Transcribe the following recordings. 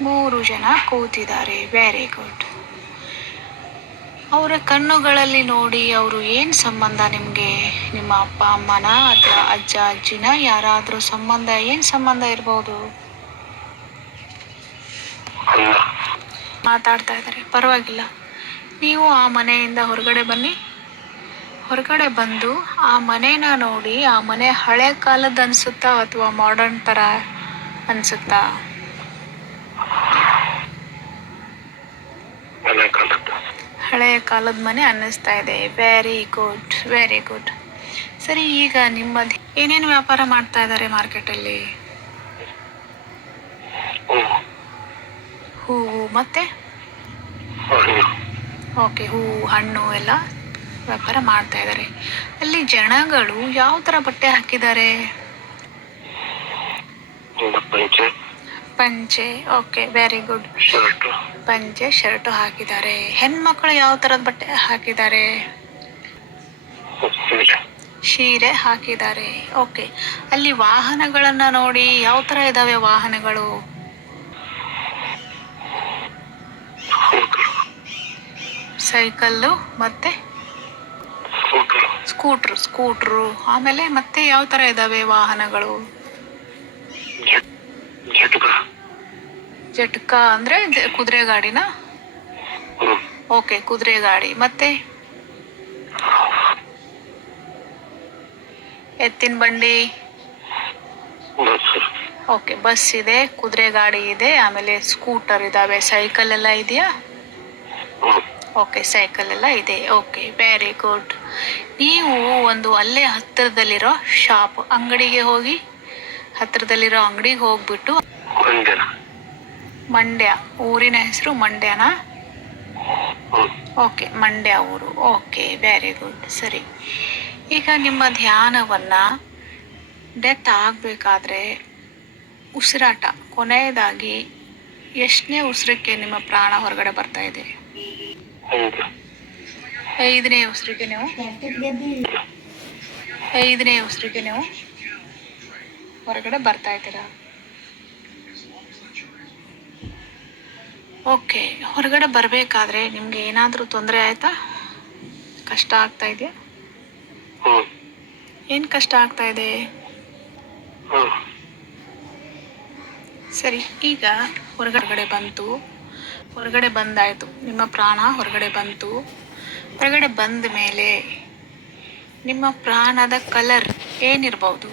ಮೂರು ಜನ ಕೂತಿದ್ದಾರೆ. ವೆರಿ ಗುಡ್ ಅವರ ಕಣ್ಣುಗಳಲ್ಲಿ ನೋಡಿ ಅವರು ಏನು ಸಂಬಂಧ ನಿಮಗೆ? ನಿಮ್ಮ ಅಪ್ಪ ಅಮ್ಮನ ಅಥವಾ ಅಜ್ಜ ಅಜ್ಜಿನ ಯಾರಾದರೂ ಸಂಬಂಧ ಏನು ಸಂಬಂಧ ಇರ್ಬೋದು? ಮಾತಾಡ್ತಾ ಇದ್ದಾರೆ. ಪರವಾಗಿಲ್ಲ. ನೀವು ಆ ಮನೆಯಿಂದ ಹೊರಗಡೆ ಬನ್ನಿ. ಹೊರಗಡೆ ಬಂದು ಆ ಮನೇನ ನೋಡಿ ಆ ಮನೆ ಹಳೆ ಕಾಲದ ಅನಿಸುತ್ತಾ ಅಥವಾ ಮಾಡರ್ನ್ ಥರ ಅನಿಸುತ್ತಾ? ಹಳೆಯ ಕಾಲದ ಮನೆ ಅನ್ನಿಸ್ತಾ ಇದೆ. ವೆರಿ ಗುಡ್ ವೆರಿ ಗುಡ್ ಸರಿ ಈಗ ನಿಮ್ಮದು ಏನೇನು ವ್ಯಾಪಾರ ಮಾಡ್ತಾ ಇದ್ದಾರೆ ಮಾರ್ಕೆಟಲ್ಲಿ? ಹೂವು ಮತ್ತೆ? ಓಕೆ ಹೂವು ಹಣ್ಣು ಎಲ್ಲ ವ್ಯಾಪಾರ ಮಾಡ್ತಾ ಇದ್ದಾರೆ ಅಲ್ಲಿ ಜನಗಳು ಯಾವ ಥರ ಬಟ್ಟೆ ಹಾಕಿದ್ದಾರೆ? ಪಂಚೆ ಓಕೆ ವೆರಿ ಗುಡ್ ಶರ್ಟ್. ಪಂಚೆ ಶರ್ಟು ಹಾಕಿದ್ದಾರೆ. ಹೆಣ್ಮಕ್ಳು ಯಾವ ತರದ ಬಟ್ಟೆ ಹಾಕಿದ್ದಾರೆ? ಸೀರೆ. ಸೀರೆ ಹಾಕಿದ್ದಾರೆ. ಓಕೆ ಅಲ್ಲಿ ವಾಹನಗಳನ್ನ ನೋಡಿ ಯಾವ ತರ ಇದಾವೆ ವಾಹನಗಳು? ಸೈಕಲ್ ಸೈಕಲ್ಲು ಮತ್ತೆ? ಸ್ಕೂಟರ್ ಸ್ಕೂಟ್ರು ಆಮೇಲೆ ಮತ್ತೆ ಯಾವ ತರ ಇದಾವೆ ವಾಹನಗಳು? ಜಟ್ಕ ಅಂದ್ರೆ ಕುದುರೆ ಗಾಡಿನ? ಓಕೆ ಕುದುರೆ ಗಾಡಿ. ಮತ್ತೆ? ಎತ್ತಿನ ಬಂಡಿ? ಓಕೆ ಬಸ್ ಇದೆ ಕುದುರೆ ಗಾಡಿ ಇದೆ ಆಮೇಲೆ ಸ್ಕೂಟರ್ ಇದಾವೆ. ಸೈಕಲ್ ಎಲ್ಲ ಇದೆಯಾ? ಓಕೆ ಸೈಕಲ್ ಎಲ್ಲ ಇದೆ. ಓಕೆ ವೆರಿ ಗುಡ್ ನೀವು ಒಂದು ಅಲ್ಲೇ ಹತ್ತಿರದಲ್ಲಿರೋ ಶಾಪ್ ಅಂಗಡಿಗೆ ಹೋಗಿ ಹತ್ತಿರದಲ್ಲಿರೋ ಅಂಗಡಿಗೆ ಹೋಗ್ಬಿಟ್ಟು ಮಂಡ್ಯ ಊರಿನ ಹೆಸರು ಮಂಡ್ಯನಾ? ಓಕೆ ಮಂಡ್ಯ ಊರು. ಓಕೆ ವೆರಿ ಗುಡ್ ಸರಿ. ಈಗ ನಿಮ್ಮ ಧ್ಯಾನವನ್ನು ಡೆತ್ ಆಗಬೇಕಾದ್ರೆ ಉಸಿರಾಟ. ಕೊನೆಯದಾಗಿ ಎಷ್ಟನೇ ಉಸಿರಕ್ಕೆ ನಿಮ್ಮ ಪ್ರಾಣ ಹೊರಗಡೆ ಬರ್ತಾ ಇದೆ? ಐದು. ಐದನೇ ಉಸಿರಿಗೆ ನೀವು? ಐದನೇ ಉಸಿರಿಗೆ ನೀವು ಹೊರಗಡೆ ಬರ್ತಾ ಇದ್ದೀರಾ? ಓಕೆ ಹೊರಗಡೆ ಬರಬೇಕಾದ್ರೆ ನಿಮಗೆ ಏನಾದರೂ ತೊಂದರೆ ಆಯಿತಾ? ಕಷ್ಟ ಆಗ್ತಾ ಇದೆಯಾ? ಏನು ಕಷ್ಟ ಆಗ್ತಾ ಇದೆ? ಸರಿ ಈಗ ಹೊರಗಡೆ ಬಂತು. ಹೊರಗಡೆ ಬಂದಾಯಿತು. ನಿಮ್ಮ ಪ್ರಾಣ ಹೊರಗಡೆ ಬಂತು. ಹೊರಗಡೆ ಬಂದ ಮೇಲೆ ನಿಮ್ಮ ಪ್ರಾಣದ ಕಲರ್ ಏನಿರಬಹುದು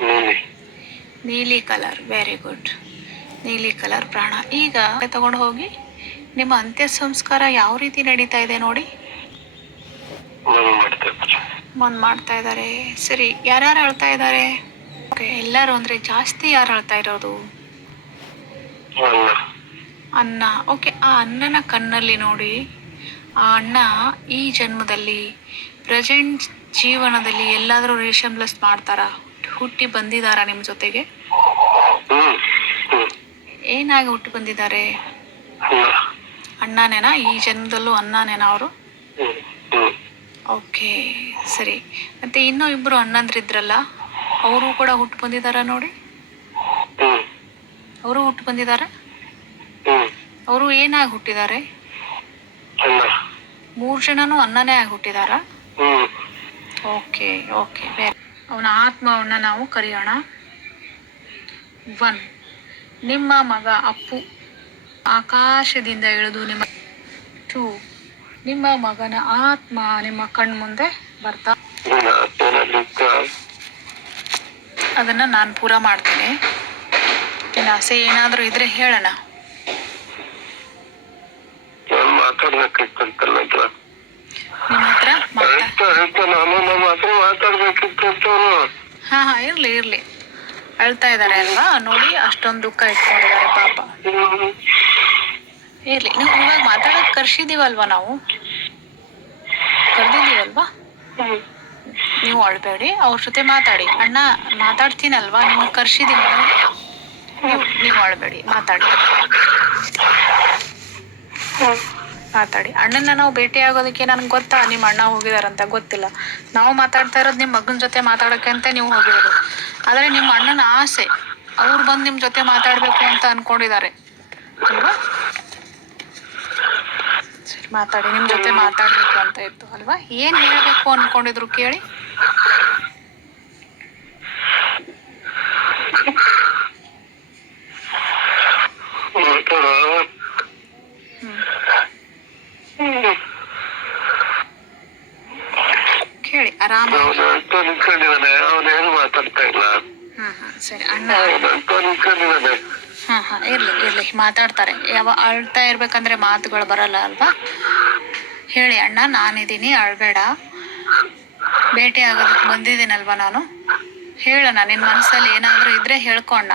ನೀಲಿ. ನೀಲಿ ಕಲರ್. ವೆರಿ ಗುಡ್ ನೀಲಿ ಕಲರ್ ಪ್ರಾಣ. ಈಗ ತಗೊಂಡು ಹೋಗಿ ನಿಮ್ಮ ಅಂತ್ಯ ಸಂಸ್ಕಾರ ಯಾವ ರೀತಿ ನಡೀತಾ ಇದೆ ನೋಡಿ. ಮನ್ ಮಾಡ್ತಾ ಇದ್ದಾರೆ ಸರಿ ಯಾರ್ಯಾರು ಅಳ್ತಾ ಇದ್ದಾರೆ ಓಕೆ ಎಲ್ಲರೂ ಅಂದರೆ ಜಾಸ್ತಿ ಯಾರು ಅಳ್ತಾ ಇರೋದು? ಅನ್ನ ಓಕೆ ಆ ಅಣ್ಣನ ಕಣ್ಣಲ್ಲಿ ನೋಡಿ. ಆ ಅಣ್ಣ ಈ ಜನ್ಮದಲ್ಲಿ ಪ್ರೆಸೆಂಟ್ ಜೀವನದಲ್ಲಿ ಎಲ್ಲಾದರೂ ಪ್ಲಸ್ ಮಾಡ್ತಾರಾ? ಹುಟ್ಟಿ ಬಂದಿದ್ದಾರಾ ನಿಮ್ಮ ಜೊತೆಗೆ? ಏನಾಗಿ ಹುಟ್ಟು ಬಂದಿದ್ದಾರೆ? ಅಣ್ಣನೇನಾ? ಈ ಜನ್ಮದಲ್ಲೂ ಅಣ್ಣನೇನಾ ಅವರು? ಓಕೆ ಸರಿ. ಮತ್ತೆ ಇನ್ನೂ ಇಬ್ಬರು ಅಣ್ಣಂದ್ರಿದ್ರಲ್ಲ ಅವರು ಕೂಡ ಹುಟ್ಟು ಬಂದಿದಾರಾ ನೋಡಿ? ಅವರು ಹುಟ್ಟು ಬಂದಿದ್ದಾರೆ ಅವರು ಏನಾಗಿ ಹುಟ್ಟಿದ್ದಾರೆ ಮೂರು ಜನನೂ ಅನ್ನನೇ ಆಗಿ ಹುಟ್ಟಿದಾರಾ? ಓಕೆ ಓಕೆ ಅವನ ಆತ್ಮವನ್ನ ನಾವು ಕರೆಯೋಣ. ಒನ್. ನಿಮ್ಮ ಮಗ ಅಪ್ಪು ಆಕಾಶದಿಂದ ಇಳಿದು ನಿಮ್ಮ ಟೂ ನಿಮ್ಮ ಮಗನ ಆತ್ಮ ನಿಮ್ಮ ಕಣ್ಮುಂದೆ ಬರ್ತಾ ಅದನ್ನ ನಾನು ಪೂರ ಮಾಡ್ತೀನಿ. ನಿನ್ನ ಆಸೆ ಏನಾದರೂ ಇದ್ರೆ ಹೇಳೋಣ. ನಮ್ಮ ಹತ್ರ ಹಾಂ ಹಾಂ ಇರಲಿ ಇರಲಿ. ಅಳ್ತಾ ಇದ್ದಾರೆ ಅಲ್ವಾ? ನೋಡಿ, ಅಷ್ಟೊಂದು ದುಃಖ ಇಟ್ಕೊಂಡಿದ್ದಾರೆ ಪಾಪ. ಇರ್ಲಿ, ನೀವು ಇವಾಗ ಮಾತಾಡಕ್ ಕರ್ಸಿದೀವಲ್ವಾ ನಾವು? ಕರ್ದಿದೀವಲ್ವಾ ನೀವು ಅಳ್ಬೇಡಿ, ಅವ್ರ ಜೊತೆ ಮಾತಾಡಿ. ಅಣ್ಣ, ಮಾತಾಡ್ತೀನಲ್ವಾ? ನಿಮ್ಗೆ ಕರ್ಸಿದೀನಿ ನೀವು ನೀವು ಅಳ್ಬೇಡಿ, ಮಾತಾಡಿ. ಮಾತಾಡಿ. ಅಣ್ಣನ ನಾವು ಭೇಟಿ ಆಗೋದಕ್ಕೆ ನನಗೆ ಗೊತ್ತಾ? ನಿಮ್ಮ ಅಣ್ಣ ಹೋಗಿದಾರಂತ ಗೊತ್ತಿಲ್ಲ. ನಾವು ಮಾತಾಡ್ತಾ ಇರೋದು ನಿಮ್ಮ ಮಗನ ಜೊತೆ ಮಾತಾಡೋಕೆ ಅಂತ ನೀವು ಹೋಗಿರೋದು. ಆದರೆ ನಿಮ್ಮ ಅಣ್ಣನ ಆಸೆ, ಅವ್ರು ಬಂದು ನಿಮ್ಮ ಜೊತೆ ಮಾತಾಡಬೇಕು ಅಂತ ಅನ್ಕೊಂಡಿದ್ದಾರೆ. ಅಲ್ವಾ? ಸರಿ, ಮಾತಾಡಿ. ನಿಮ್ಮ ಜೊತೆ ಮಾತಾಡಬೇಕು ಅಂತ ಇತ್ತು, ಅಲ್ವಾ? ಏನು ಹೇಳಬೇಕು ಅನ್ಕೊಂಡಿದ್ರು ಕೇಳಿ. ಆರಾಮ? ಕೇಳಿ ಅವನು ಮಾತಾಡ್ತಾ ಇಲ್ಲ. ಹ್ಮ್ ಸರಿ ಅಣ್ಣ. ನಿಂತ್ಕೊಂಡಿದ್ದಾನೆ. ಹಾ ಹಾ ಇರ್ಲಿ ಇರ್ಲಿ ಮಾತಾಡ್ತಾರೆ. ಯಾವ ಅಳ್ತಾ ಇರ್ಬೇಕಂದ್ರೆ ಮಾತುಗಳು ಬರಲ್ಲ ಅಲ್ವಾ? ಹೇಳಿ ಅಣ್ಣ ನಾನಿದ್ದೀನಿ ಅಳ್ಬೇಡ. ಭೇಟಿ ಆಗೋದಕ್ಕೆ ಬಂದಿದ್ದೀನಲ್ವಾ ನಾನು? ಹೇಳೋಣ ನಿನ್ನ ಮನಸ್ಸಲ್ಲಿ ಏನಾದರೂ ಇದ್ರೆ ಹೇಳ್ಕೊಂಡ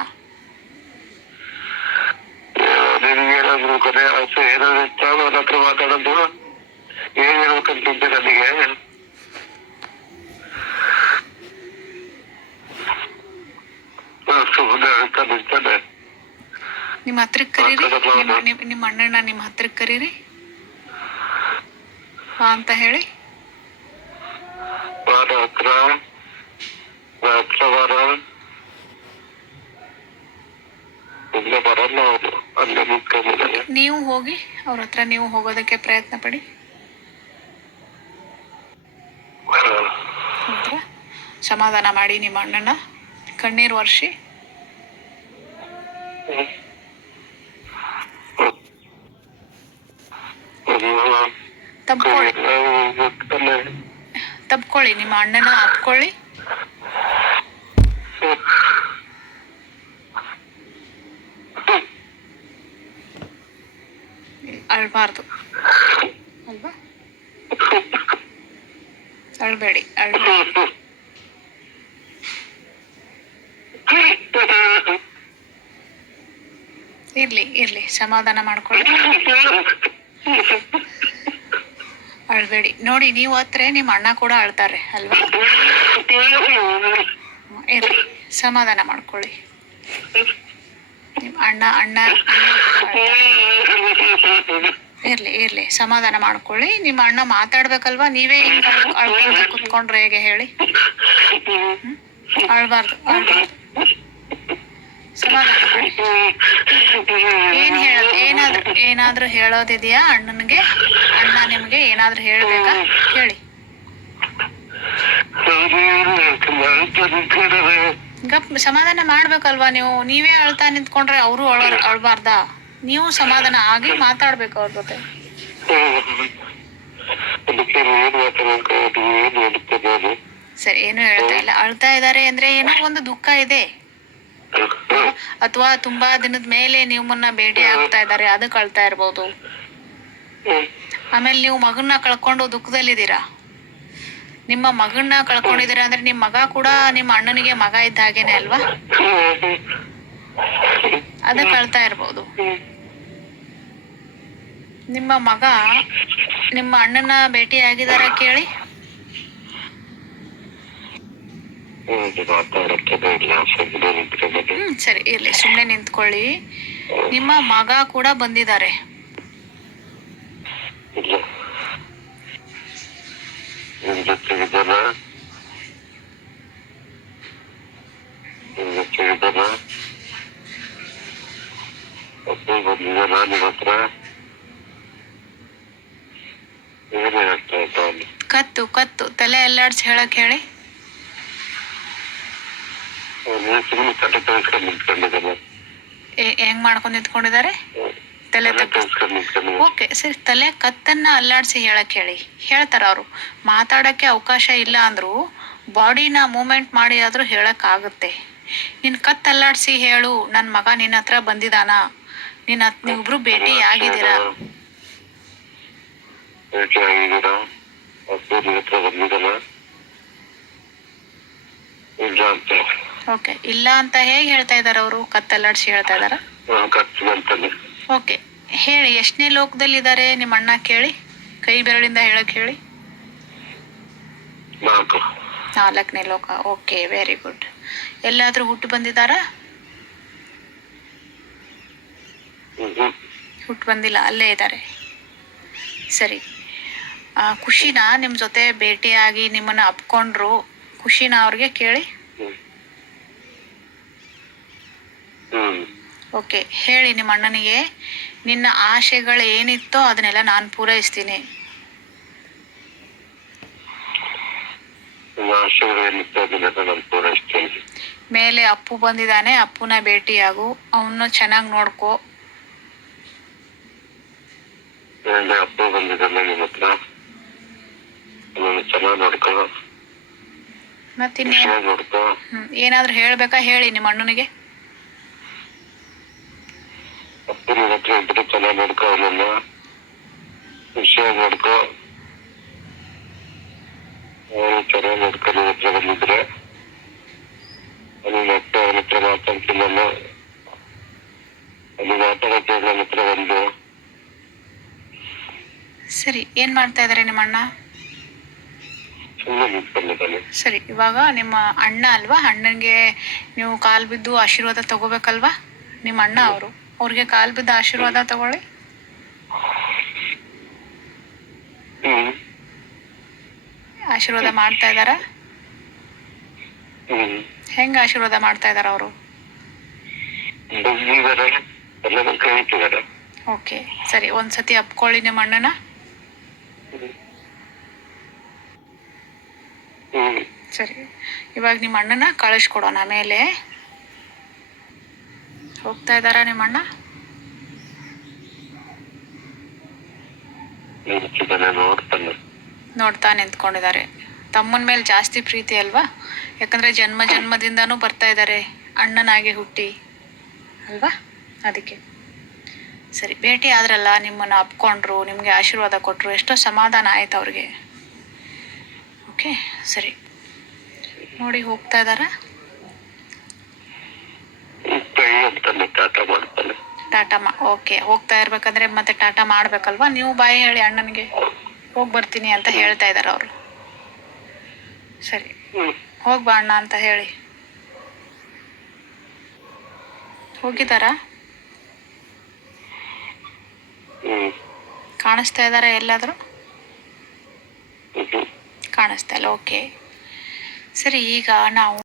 ನಿನಗೆ ಏನಾದ್ರು ಕೊನೆ ಆಸೆ ಏನಾದ್ರು ಇಷ್ಟ ಅವನ ಹತ್ರ ಮಾತಾಡೋದು? ಏನ್ ಹೇಳ್ಬೇಕಂತಿದ್ದೆ ನನಗೆ ಸುಮ್ಮನೆ ಹೇಳ್ತಾ ನಿಂತಾನೆ. ನಿಮ್ಮ ಹತ್ರಕ್ಕೆ ಕರೀರಿ. ನಿಮ್ಮ ನಿಮ್ಮ- ನಿಮ್ಮ ಅಣ್ಣನ ನಿಮ್ಮ ಹತ್ರಕ್ಕೆ ಕರೀರಿ. ಬಾ ಅಂತ ಹೇಳಿ. ವಾರ ಹತ್ರ. ಹತ್ರ ವಾರ ಇಲ್ಲೇ ಬರಲ್ಲ ಅವನು ಅಲ್ಲೇ ನಿಂತ್ಕೊಂಡಿದ್ದಾನೆ ನೀವು ಹೋಗಿ ಅವ್ರ ಹತ್ರ ನೀವು ಹೋಗೋದಕ್ಕೆ ಪ್ರಯತ್ನ ಪಡಿ. ಸಮಾಧಾನ ಮಾಡಿ ನಿಮ್ಮ ಅಣ್ಣನ ಕಣ್ಣೀರು ವರ್ಷಿ ತಬ್ಕೊಳ್ಳಿ. ತಬ್ಕೊಳ್ಳಿ ನಿಮ್ಮ ಅಣ್ಣನ ಹತ್ಕೊಳ್ಳಿ ಅಳ್ಬಾರ್ದು ಅಲ್ವಾ? ಅಳ್ಬೇಡಿ ಅಳ್ಬೇಡಿ. ಇರ್ಲಿ ಇರ್ಲಿ, ಸಮಾಧಾನ ಮಾಡ್ಕೊಳ್ಳಿ. ಅಳ್ಬೇಡಿ. ನೋಡಿ, ನೀವು ಹತ್ರ ನಿಮ್ಮ ಅಣ್ಣ ಕೂಡ ಅಳ್ತಾರೆ, ಅಲ್ವಾ? ಇರ್ಲಿ, ಸಮಾಧಾನ ಮಾಡ್ಕೊಳ್ಳಿ. ಅಣ್ಣ ಅಣ್ಣ ಇರ್ಲಿ ಇರ್ಲಿ ಸಮಾಧಾನ ಮಾಡ್ಕೊಳ್ಳಿ ನಿಮ್ಮ ಅಣ್ಣ ಮಾತಾಡ್ಬೇಕಲ್ವಾ ನೀವೇ ಕುತ್ಕೊಂಡ್ರೆ ಹೇಗೆ ಹೇಳಿ? ಅಳ್ಬಾರ್ದು ಅಳ್ಬಾರ್ದು ಸಮಾಧಾನ ಏನ್ ಹೇಳ ಏನಾದ್ರು ಏನಾದ್ರೂ ಹೇಳೋದಿದೆಯಾ ಅಣ್ಣನಿಗೆ ಅಣ್ಣ ನಿಮ್ಗೆ ಏನಾದ್ರೂ ಹೇಳ್ಬೇಕಾ ಹೇಳಿ ಗಪ್, ಸಮಾಧಾನ ಮಾಡ್ಬೇಕಲ್ವಾ ನೀವು? ನೀವೇ ಅಳ್ತಾ ನಿಂತ್ಕೊಂಡ್ರೆ ಅವರು ಅಳ ಅಳ್ಬಾರ್ದಾ? ನೀವು ಸಮಾಧಾನ ಆಗಿ ಮಾತಾಡ್ಬೇಕು ಅವ್ರ ಜೊತೆ. ಸರಿ, ಏನು ಹೇಳ್ತಾ ಇಲ್ಲ. ಅಳ್ತಾ ಇದ್ದಾರೆ ಅಂದ್ರೆ ಏನೋ ಒಂದು ದುಃಖ ಇದೆ. ಅಥವಾ ತುಂಬಾ ದಿನದ ಮೇಲೆ ನಿಮ್ಮನ್ನ ಭೇಟಿ ಆಗ್ತಾ ಇದ್ದಾರೆ ಅದಕ್ಕೆ ಅಳ್ತಾ ಇರ್ಬೋದು. ಆಮೇಲೆ ನೀವು ಮಗನ್ನ ಕಳ್ಕೊಂಡು ದುಃಖದಲ್ಲಿದ್ದೀರಾ? ನಿಮ್ಮ ಮಗನ್ನ ಕಳ್ಕೊಂಡಿದೀರ ಅಂದ್ರೆ ನಿಮ್ಮ ಮಗ ಕೂಡ ನಿಮ್ಮ ಅಣ್ಣನಿಗೆ ಮಗ ಇದ್ದ ಹಾಗೇನೆ ಅಲ್ವಾ? ಅದ ಕಳ್ತಾ ಇರ್ಬೋದು. ನಿಮ್ಮ ಮಗ ನಿಮ್ಮ ಅಣ್ಣನ ಭೇಟಿ ಆಗಿದಾರ ಕೇಳಿ? ಹ್ಮ್ ಸರಿ ಇರ್ಲಿ ಸುಮ್ನೆ ನಿಂತ್ಕೊಳ್ಳಿ. ನಿಮ್ಮ ಮಗ ಕೂಡ ಬಂದಿದ್ದಾರೆ. ಅಪ್ಪ ನಿಮ್ಮ ಹತ್ರ ಹೇಳ್ತಾ ಕತ್ತು ಕತ್ತು. ತಲೆ ಎಲ್ಲಾಡ್ಸಿ ಹೇಳಕ್ ಹೇಳಿ. ಸುಮ್ಮನೆ ನಿಂತ್ಕೊಂಡಿದ್ದಾನೆ. ಎ- ಹೆಂಗ್ ಮಾಡ್ಕೊಂಡು ನಿಂತ್ಕೊಂಡಿದ್ದಾರೆ? ತಲೆ ಓಕೆ ಸರಿ ಕತ್ತನ್ನ ಅಲ್ಲಾಡ್ಸಿ ಹೇಳಕ್ ಹೇಳಿ. ಹೇಳ್ತಾರ ಅವರು. ಮಾತಾಡಕ್ಕೆ ಅವಕಾಶ ಇಲ್ಲ ಅಂದ್ರು ಬಾಡಿನ ಮೂಮೆಂಟ್ ಮಾಡಿ ಆದ್ರೂ ಹೇಳಕ್ ಆಗುತ್ತೆ. ನಿನ್ ಕತ್ ಅಲ್ಲಾಡ್ಸಿ ಹೇಳು ನನ್ ಮಗ ನಿನ್ನ ಹತ್ರ ಬಂದಿದಾನ? ನಿನ್ನ ನೀವಿಬ್ರು ಭೇಟಿ ಆಗಿದ್ದೀರಾ? ಓಕೆ ಇಲ್ಲ ಅಂತ ಹೇಗೆ ಹೇಳ್ತಾ ಇದಾರ ಅವರು? ಕತ್ತಲ್ಲಾಡ್ಸಿ ಹೇಳ್ತಾ ಇದಾರ? ಓಕೆ ಹೇಳಿ ಎಷ್ಟನೇ ಲೋಕದಲ್ಲಿದ್ದಾರೆ ನಿಮ್ಮ ಅಣ್ಣ ಕೇಳಿ ಕೈ ಬೆರಳಿಂದ ಹೇಳಕ್ ಹೇಳಿ. ನಾಲ್ಕು. ನಾಲ್ಕನೇ ಲೋಕ ಓಕೆ ವೆರಿ ಗುಡ್ ಎಲ್ಲಾದ್ರೂ ಹುಟ್ಟು ಬಂದಿದ್ದಾರಾ? ಹುಟ್ಟು ಬಂದಿಲ್ಲ ಅಲ್ಲೇ ಇದ್ದಾರೆ. ಸರಿ. ಆ, ಖುಷಿನ ನಿಮ್ಮ ಜೊತೆ ಭೇಟಿಯಾಗಿ ನಿಮ್ಮನ್ನ ಅಪ್ಕೊಂಡ್ರು ಖುಷಿನ ಅವ್ರಿಗೆ ಕೇಳಿ. ಹ್ಮ್. ಓಕೆ ಹೇಳಿ ನಿಮ್ಮ ಅಣ್ಣನಿಗೆ ನಿನ್ನ ಆಶೆಗಳು ಏನಿತ್ತೋ ಅದನ್ನೆಲ್ಲ ನಾನು ಪೂರೈಸ್ತೀನಿ. ಮೇಲೆ ಅಪ್ಪು ಬಂದಿದ್ದಾನೆ ಅಪ್ಪುನ ಭೇಟಿಯಾಗು ಅವನ್ನ ಚೆನ್ನಾಗಿ ನೋಡ್ಕೋ. ನಿಮ್ಮ ಹತ್ರ. ಚೆನ್ನಾಗಿ ನೋಡ್ಕೋ. ಮತ್ತಿನ್ನೇನು ಏನಾದ್ರೂ ಹೇಳ್ಬೇಕಾ? ಹೇಳಿ ನಿಮ್ಮ ಅಣ್ಣನಿಗೆ. ಅಪ್ಪನ ಹತ್ರ ಇದ್ರೆ ಚೆನ್ನಾಗಿ ನೋಡ್ಕೋ ಅವನನ್ನ ಖುಷಿಯಾಗಿ ನೋಡ್ಕೋ. ಅವನು ಚೆನ್ನಾಗಿ ನೋಡ್ಕೊ ನಿನ್ನ ಹತ್ರ ಬಂದಿದ್ರೆ ಅವನು ಮತ್ತೆ ಅವನ ಹತ್ರ ಮಾತಾಡ್ತೀನಿ ನಾನು. ಅಲ್ಲಿ ಮಾತಾಡಕ್ಕೆ ನನ್ನ ಹತ್ರ ಬಂದು. ಸರಿ ಏನ್ ಮಾಡ್ತಾ ಇದಾರೆ ನಿಮ್ಮ ಅಣ್ಣ? ಸುಮ್ಮನೆ ನಿಂತ್ಕೊಂಡಿದ್ದಾನೆ. ಸರಿ ಇವಾಗ ನಿಮ್ಮ ಅಣ್ಣ ಅಲ್ವಾ? ಅಣ್ಣನಿಗೆ ನೀವು ಕಾಲ್ ಬಿದ್ದು ಆಶೀರ್ವಾದ ತಗೋಬೇಕಲ್ವಾ? ನಿಮ್ಮ ಅಣ್ಣ ಅವರು? ಅವ್ರಿಗೆ ಕಾಲ್ ಬಿದ್ದ ಆಶೀರ್ವಾದ ತಗೊಳ್ಳಿ. ಆಶೀರ್ವಾದ ಮಾಡ್ತಾ ಇದಾರ? ಹೆಂಗ ಆಶೀರ್ವಾದ ಮಾಡ್ತಾ ಇದಾರ ಅವರು? ಓಕೆ ಸರಿ ಒಂದ್ಸತಿ ಅಪ್ಕೊಳ್ಳಿ ನಿಮ್ಮ ಅಣ್ಣನ. ಸರಿ ಇವಾಗ ನಿಮ್ಮ ಅಣ್ಣನ ಕಳಿಸ್ಕೊಡೋಣ ಮೇಲೆ ಹೋಗ್ತಾ ಇದ್ದಾರಾ ನಿಮ್ಮಣ್ಣ ನೋಡ್ತಾ ನಿಂತ್ಕೊಂಡಿದ್ದಾರೆ. ತಮ್ಮನ ಮೇಲೆ ಜಾಸ್ತಿ ಪ್ರೀತಿ ಅಲ್ವಾ? ಯಾಕಂದ್ರೆ ಜನ್ಮ ಜನ್ಮದಿಂದನೂ ಬರ್ತಾ ಇದ್ದಾರೆ ಅಣ್ಣನಾಗಿ ಹುಟ್ಟಿ. ಅಲ್ವಾ? ಅದಕ್ಕೆ. ಸರಿ ಭೇಟಿ ಆದ್ರಲ್ಲ ನಿಮ್ಮನ್ನು ಅಪ್ಕೊಂಡ್ರು ನಿಮಗೆ ಆಶೀರ್ವಾದ ಕೊಟ್ಟರು ಎಷ್ಟೋ ಸಮಾಧಾನ ಆಯ್ತು ಅವ್ರಿಗೆ. ಓಕೆ ಸರಿ. ನೋಡಿ ಹೋಗ್ತಾ ಇದ್ದಾರಾ? ಟಾಟಾ ಮಾಡ್ತಾನೆ. ಟಾಟಾ ಮಾ ಓಕೆ. ಹೋಗ್ತಾ ಇರ್ಬೇಕಂದ್ರೆ ಮತ್ತೆ ಟಾಟಾ ಮಾಡ್ಬೇಕಲ್ವಾ? ನೀವು ಬಾಯಿ ಹೇಳಿ ಅಣ್ಣನಿಗೆ. ಹೋಗಿ ಬರ್ತೀನಿ ಅಂತ ಹೇಳ್ತಾ ಇದ್ದಾರೆ ಅವರು. ಸರಿ. ಹೋಗ್ ಬಾ ಅಣ್ಣ ಅಂತ ಹೇಳಿ. ಹೋಗಿದ್ದಾರಾ? ಹ್ಮ್. ಕಾಣಿಸ್ತಾ ಇದಾರ ಎಲ್ಲಾದರೂ? ಕಾಣಿಸ್ತಾ ಇಲ್ಲ ಓಕೆ. ಸರಿ ಈಗ ನಾವು